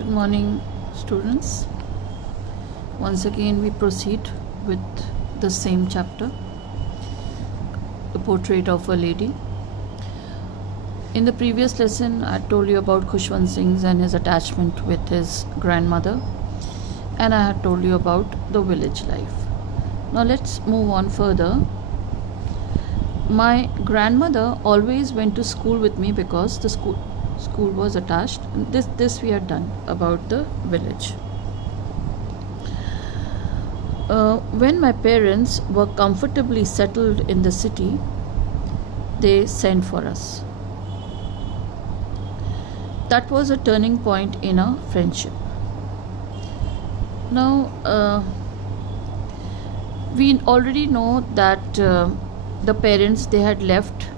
Good morning, students. Once again, we proceed with the same chapter, The Portrait of a Lady. In the previous lesson, I told you about Khushwant Singh and his attachment with his grandmother, and I had told you about the village life. Now, let's move on further. My grandmother always went to school with me because the school was attached. This we had done about the village. When my parents were comfortably settled in the city, they sent for us. That was a turning point in our friendship. Now, we already know that the parents, they had left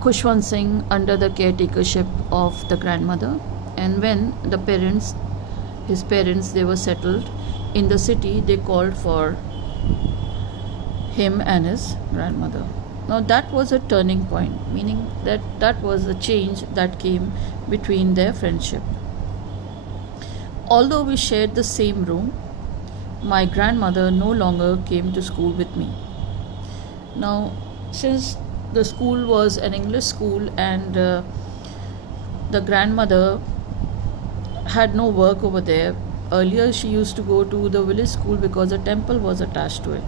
Khushwant Singh under the caretakership of the grandmother, and when his parents, they were settled in the city, they called for him and his grandmother. Now that was a turning point, meaning that was a change that came between their friendship. Although we shared the same room, my grandmother no longer came to school with me. Now, since the school was an English school and the grandmother had no work over there, earlier she used to go to the village school because a temple was attached to it.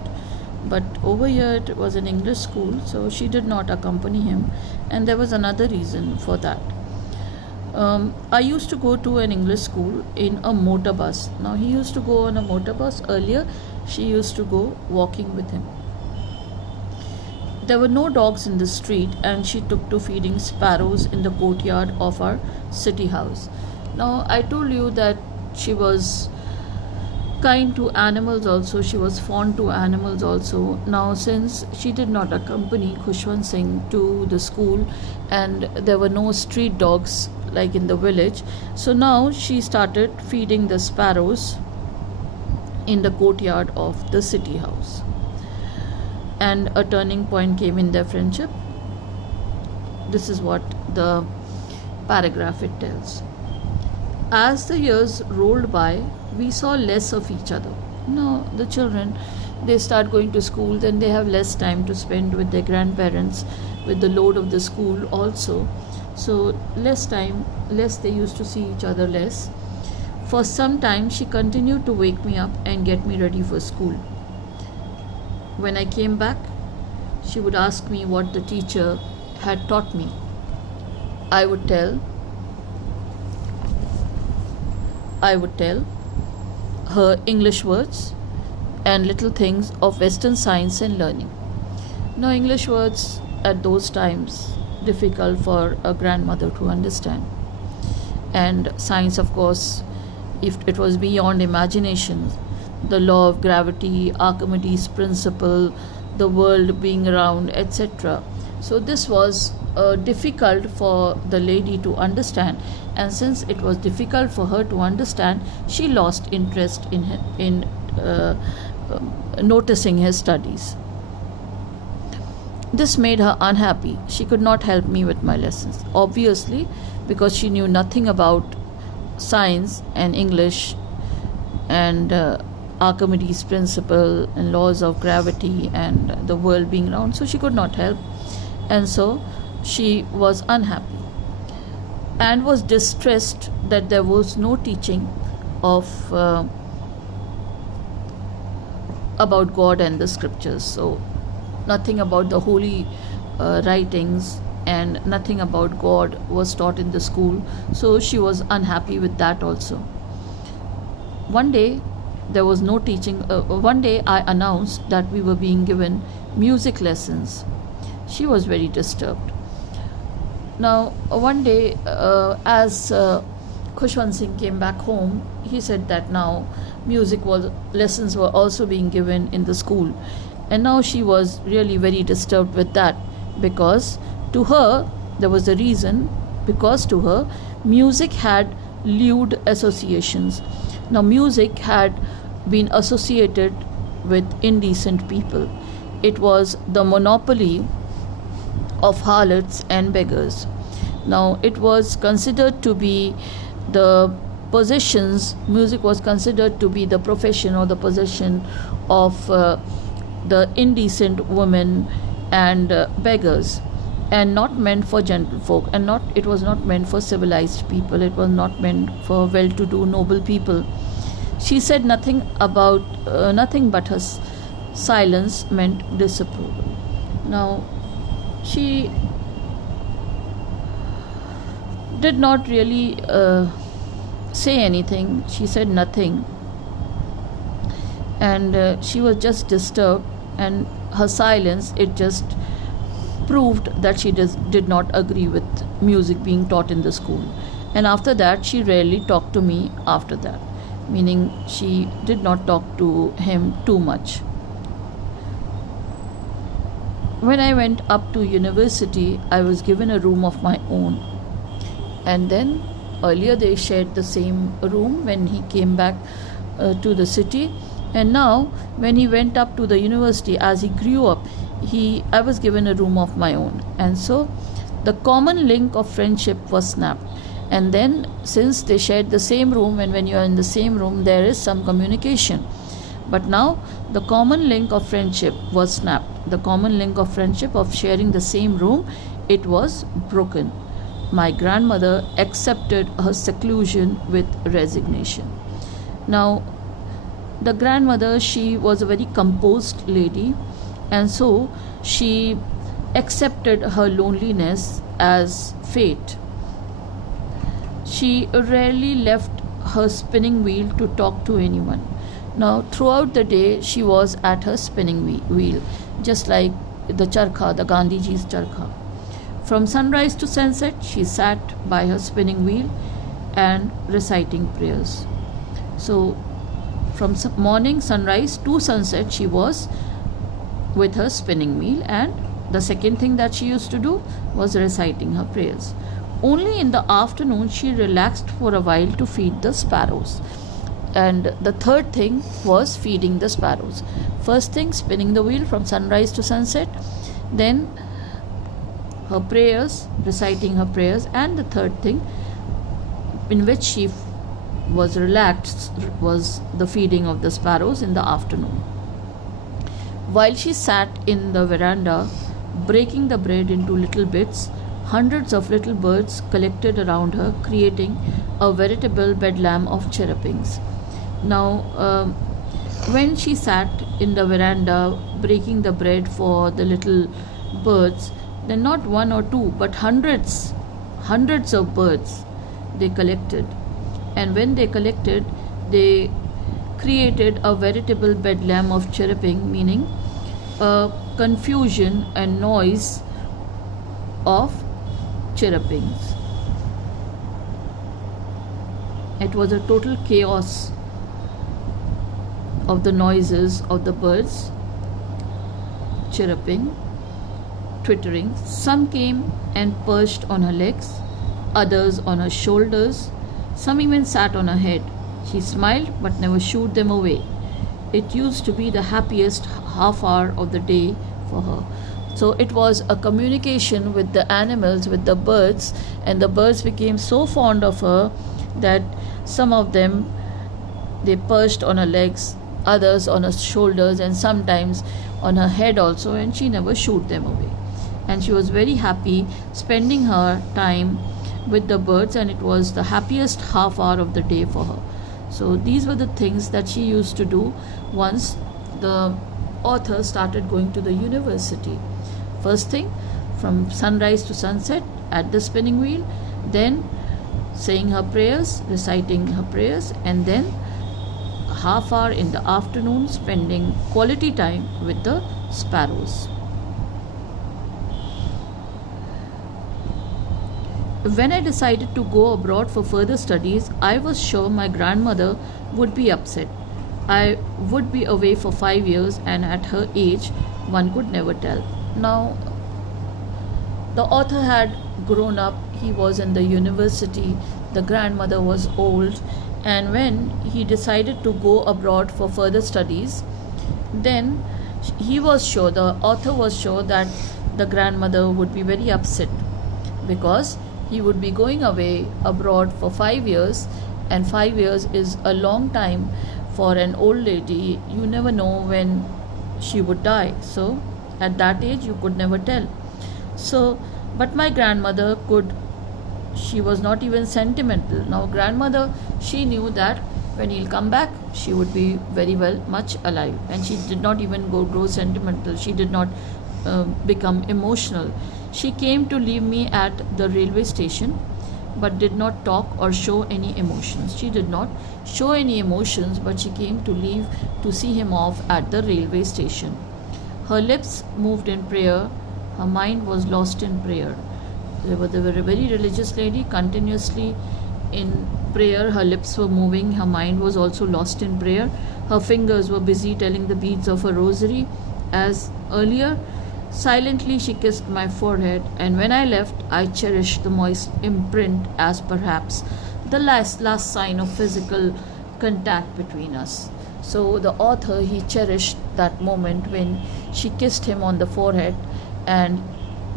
But over here it was an English school, so she did not accompany him, and there was another reason for that. I used to go to an English school in a motor bus. Now he used to go on a motor bus. Earlier she used to go walking with him. There were no dogs in the street, and she took to feeding sparrows in the courtyard of our city house. Now I told you that she was kind to animals also, she was fond to animals also. Now since she did not accompany Khushwant Singh to the school and there were no street dogs like in the village, so now she started feeding the sparrows in the courtyard of the city house. And a turning point came in their friendship. This is what the paragraph it tells. As the years rolled by, we saw less of each other. Now the children, they start going to school, then they have less time to spend with their grandparents, with the load of the school also. So less time, less they used to see each other less. For some time she continued to wake me up and get me ready for school. When I came back, she would ask me what the teacher had taught me. I would tell her English words and little things of Western science and learning. Now English words at those times difficult for a grandmother to understand, and science, of course, if it was beyond imagination, the law of gravity, Archimedes' principle, the world being round, etc. So this was difficult for the lady to understand, and since it was difficult for her to understand, she lost interest in noticing his studies. This made her unhappy. She could not help me with my lessons, obviously, because she knew nothing about science and English and Archimedes' principle and laws of gravity and the world being round, so she could not help, and so she was unhappy and was distressed that there was no teaching of about God and the scriptures. So nothing about the holy writings and nothing about God was taught in the school, so she was unhappy with that also. One day there was no teaching. One day I announced that we were being given music lessons. She was very disturbed. Now one day as Khushwant Singh came back home, he said that now lessons were also being given in the school, and now she was really very disturbed with that, because to her there was a reason, because to her music had lewd associations. Now music had been associated with indecent people. It was the monopoly of harlots and beggars. Now, it was considered to be the possessions, music was considered to be the profession or the possession of the indecent women and beggars, and not meant for gentlefolk, and not it was not meant for civilized people, it was not meant for well-to-do noble people. She said nothing but her silence meant disapproval. Now, she did not really say anything. She said nothing, and she was just disturbed, and her silence, it just proved that she did not agree with music being taught in the school. And after that, she rarely talked to me after that, meaning she did not talk to him too much. When I went up to university, I was given a room of my own. And then earlier they shared the same room when he came back to the city. And now when he went up to the university, as he grew up, I was given a room of my own. And so the common link of friendship was snapped. And then, since they shared the same room, and when you are in the same room, there is some communication. But now the common link of friendship was snapped. The common link of friendship of sharing the same room, it was broken. My grandmother accepted her seclusion with resignation. Now, the grandmother, she was a very composed lady, and so she accepted her loneliness as fate. She rarely left her spinning wheel to talk to anyone. Now, throughout the day, she was at her spinning wheel, just like the charkha, the Gandhiji's charkha. From sunrise to sunset, she sat by her spinning wheel and reciting prayers. So, from morning sunrise to sunset, she was with her spinning wheel, and the second thing that she used to do was reciting her prayers. Only in the afternoon she relaxed for a while to feed the sparrows. And the third thing was feeding the sparrows. First thing, spinning the wheel from sunrise to sunset, then her prayers, reciting her prayers, and the third thing in which she was relaxed was the feeding of the sparrows in the afternoon. While she sat in the veranda, breaking the bread into little bits, hundreds of little birds collected around her, creating a veritable bedlam of chirrupings. Now, when she sat in the veranda breaking the bread for the little birds, then not one or two, but hundreds of birds they collected. And when they collected, they created a veritable bedlam of chirruping, meaning a confusion and noise of chirrupings. It was a total chaos of the noises of the birds chirruping, twittering. Some came and perched on her legs, others on her shoulders, some even sat on her head. She smiled but never shooed them away. It used to be the happiest half hour of the day for her. So it was a communication with the animals, with the birds, and the birds became so fond of her that some of them, they perched on her legs, others on her shoulders, and sometimes on her head also, and she never shooed them away. And she was very happy spending her time with the birds, and it was the happiest half hour of the day for her. So these were the things that she used to do once the author started going to the university. First thing, from sunrise to sunset at the spinning wheel, then saying her prayers, reciting her prayers, and then half hour in the afternoon spending quality time with the sparrows. When I decided to go abroad for further studies, I was sure my grandmother would be upset. I would be away for 5 years, and at her age, one could never tell. Now, the author had grown up, he was in the university, the grandmother was old, and when he decided to go abroad for further studies, then the author was sure that the grandmother would be very upset, because he would be going away abroad for 5 years, and 5 years is a long time for an old lady. You never know when she would die. So, at that age, you could never tell. So, but my grandmother could, she was not even sentimental. Now, grandmother, she knew that when he'll come back, she would be very well much alive, and she did not even grow sentimental. She did not become emotional. She came to leave me at the railway station, but did not talk or show any emotions. She did not show any emotions, but she came to leave to see him off at the railway station. Her lips moved in prayer, her mind was lost in prayer. They were a very religious lady, continuously in prayer. Her lips were moving, her mind was also lost in prayer. Her fingers were busy telling the beads of a rosary as earlier. Silently she kissed my forehead, and when I left, I cherished the moist imprint as perhaps the last sign of physical contact between us. So the author, he cherished that moment when she kissed him on the forehead, and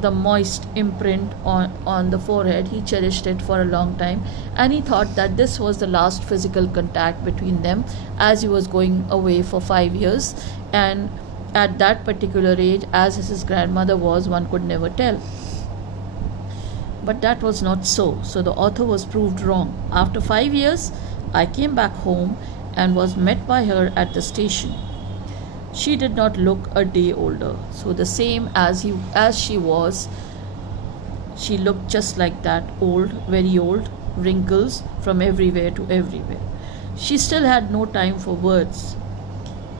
the moist imprint on the forehead, he cherished it for a long time, and he thought that this was the last physical contact between them, as he was going away for 5 years. And at that particular age, as his grandmother was, one could never tell. But that was not so. So the author was proved wrong. After 5 years, I came back home and was met by her at the station. She did not look a day older. So the same as she was, she looked just like that, old, very old, wrinkles from everywhere to everywhere. She still had no time for words,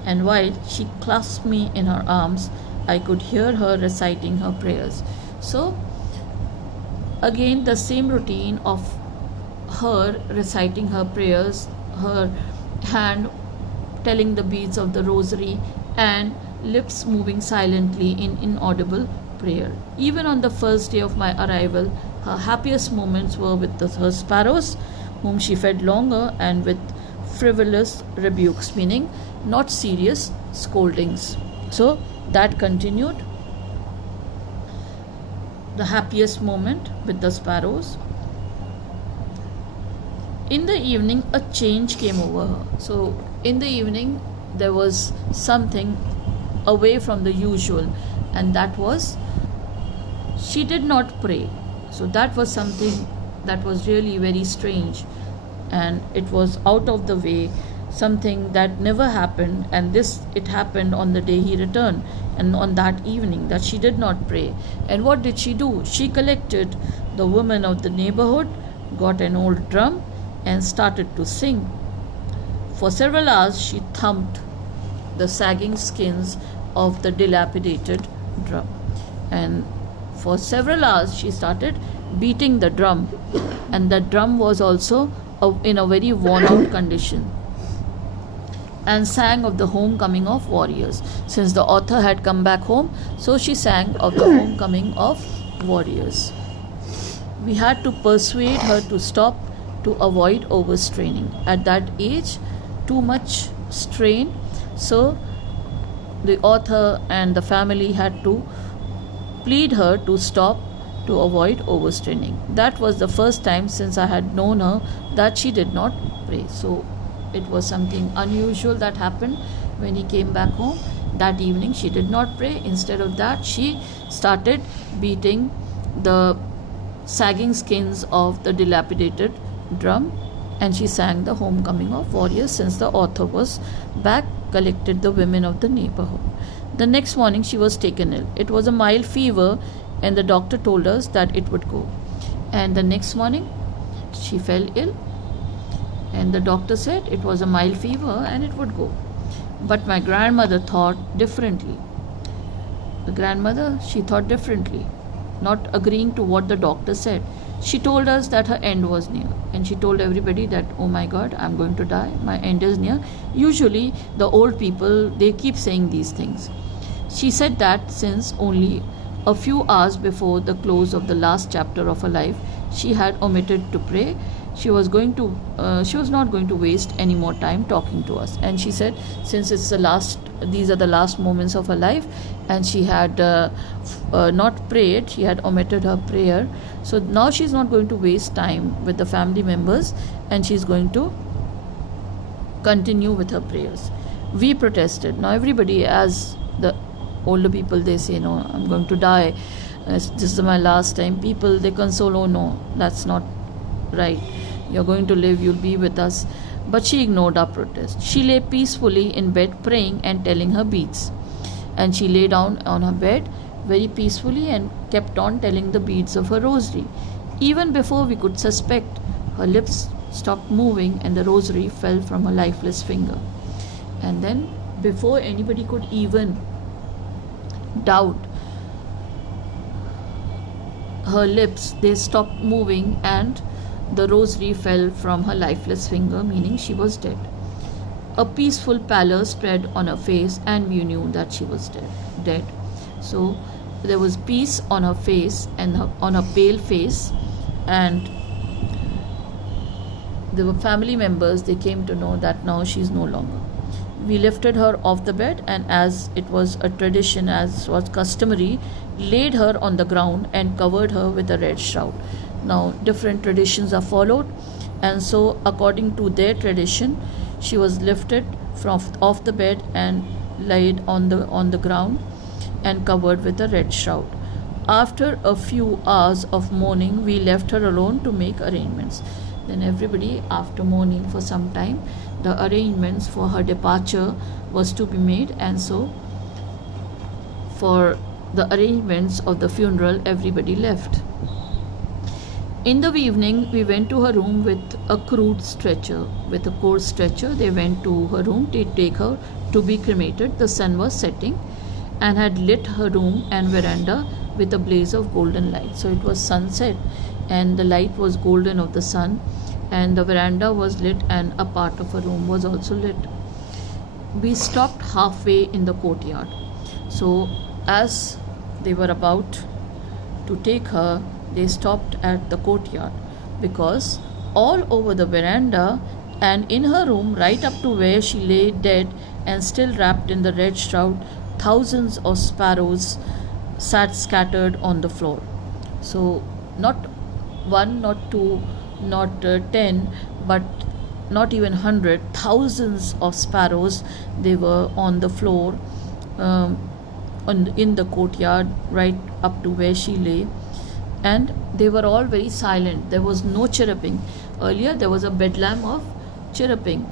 and while she clasped me in her arms, I could hear her reciting her prayers. So, again, the same routine of her reciting her prayers, her hand telling the beads of the rosary, and lips moving silently in inaudible prayer. Even on the first day of my arrival, her happiest moments were with her sparrows, whom she fed longer, and with frivolous rebukes, meaning not serious scoldings. So that continued. The happiest moment with the sparrows. In the evening, a change came over her. So in the evening, there was something away from the usual, and that was she did not pray. So that was something that was really very strange, and it was out of the way, something that never happened. And it happened on the day he returned, and on that evening, that she did not pray. And what did she do? She collected the women of the neighborhood, got an old drum, and started to sing. For several hours she thumped the sagging skins of the dilapidated drum, and for several hours she started beating the drum, and the drum was also in a very worn out condition, and sang of the homecoming of warriors. Since the author had come back home, so she sang of the homecoming of warriors. We had to persuade her to stop, to avoid overstraining. At that age, too much strain, so the author and the family had to plead her to stop, to avoid overstraining. That was the first time since I had known her that she did not pray. So it was something unusual that happened when he came back home. That evening she did not pray. Instead of that, she started beating the sagging skins of the dilapidated drum, and she sang the homecoming of warriors. Since the author was back, collected the women of the neighborhood. The next morning she was taken ill. It was a mild fever, and the doctor told us that it would go. And the next morning she fell ill, and the doctor said it was a mild fever and it would go. But my grandmother thought differently. The grandmother, she thought differently, not agreeing to what the doctor said. She told us that her end was near, and she told everybody that, oh my God, I'm going to die, my end is near. Usually the old people, they keep saying these things. She said that since only a few hours before the close of the last chapter of her life, she had omitted to pray, she was not going to waste any more time talking to us. And she said, since these are the last moments of her life, and she had not prayed, she had omitted her prayer, so now she's not going to waste time with the family members, and she's going to continue with her prayers. We protested. Now everybody, as the older people, they say, no, I'm going to die, this is my last time. People, they console, oh no, that's not right, you're going to live, you'll be with us. But she ignored our protest. She lay peacefully in bed praying and telling her beads. And she lay down on her bed very peacefully and kept on telling the beads of her rosary. Even before we could suspect, her lips stopped moving and the rosary fell from her lifeless finger. And then, before anybody could even doubt, her lips, they stopped moving and the rosary fell from her lifeless finger, meaning she was dead. A peaceful pallor spread on her face, and we knew that she was dead. So there was peace on her face and on her pale face, and the family members, they came to know that now she's no longer. We lifted her off the bed, and as it was a tradition, as was customary, laid her on the ground and covered her with a red shroud. Now different traditions are followed, and so according to their tradition, she was lifted from off the bed and laid on the ground and covered with a red shroud. After a few hours of mourning, we left her alone to make arrangements. Then everybody, after mourning for some time, the arrangements for her departure was to be made, and so for the arrangements of the funeral, everybody left. In the evening, we went to her room with a crude stretcher. With a coarse stretcher, they went to her room to take her to be cremated. The sun was setting and had lit her room and veranda with a blaze of golden light. So it was sunset, and the light was golden of the sun, and the veranda was lit, and a part of her room was also lit. We stopped halfway in the courtyard. So as they were about to take her, they stopped at the courtyard, because all over the veranda and in her room, right up to where she lay dead and still wrapped in the red shroud, thousands of sparrows sat scattered on the floor. So not one, not two, not 10, but not even 100, thousands of sparrows, they were on the floor, in the courtyard right up to where she lay. And they were all very silent. There was no chirruping. Earlier there was a bedlam of chirruping,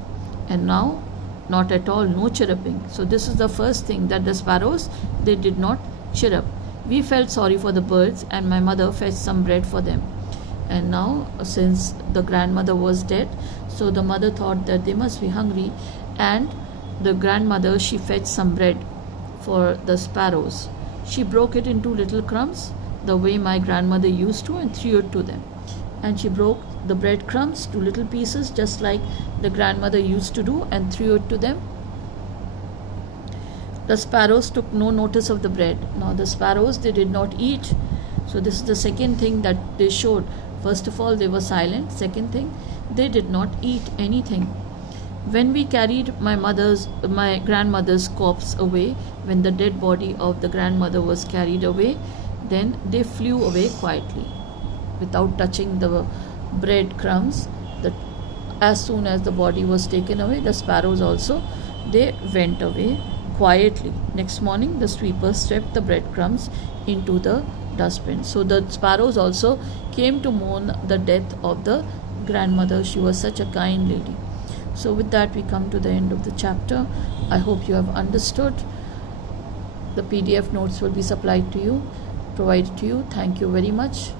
and now not at all, no chirruping. So this is the first thing, that the sparrows, they did not chirrup. We felt sorry for the birds, and my mother fetched some bread for them. And now, since the grandmother was dead, so the mother thought that they must be hungry, and the grandmother, she fetched some bread for the sparrows. She broke it into little crumbs, the way my grandmother used to, and threw it to them. And she broke the bread crumbs to little pieces, just like the grandmother used to do, and threw it to them. The sparrows took no notice of the bread. Now the sparrows, they did not eat. So this is the second thing that they showed. First of all, they were silent. Second thing, they did not eat anything. When we carried my grandmother's corpse away, when the dead body of the grandmother was carried away, then they flew away quietly, without touching the bread crumbs. As soon as the body was taken away, the sparrows also, they went away quietly. Next morning, the sweepers swept the breadcrumbs into the dustbin. So the sparrows also came to mourn the death of the grandmother. She was such a kind lady. So with that, we come to the end of the chapter. I hope you have understood. The PDF notes will be provided to you. Thank you very much.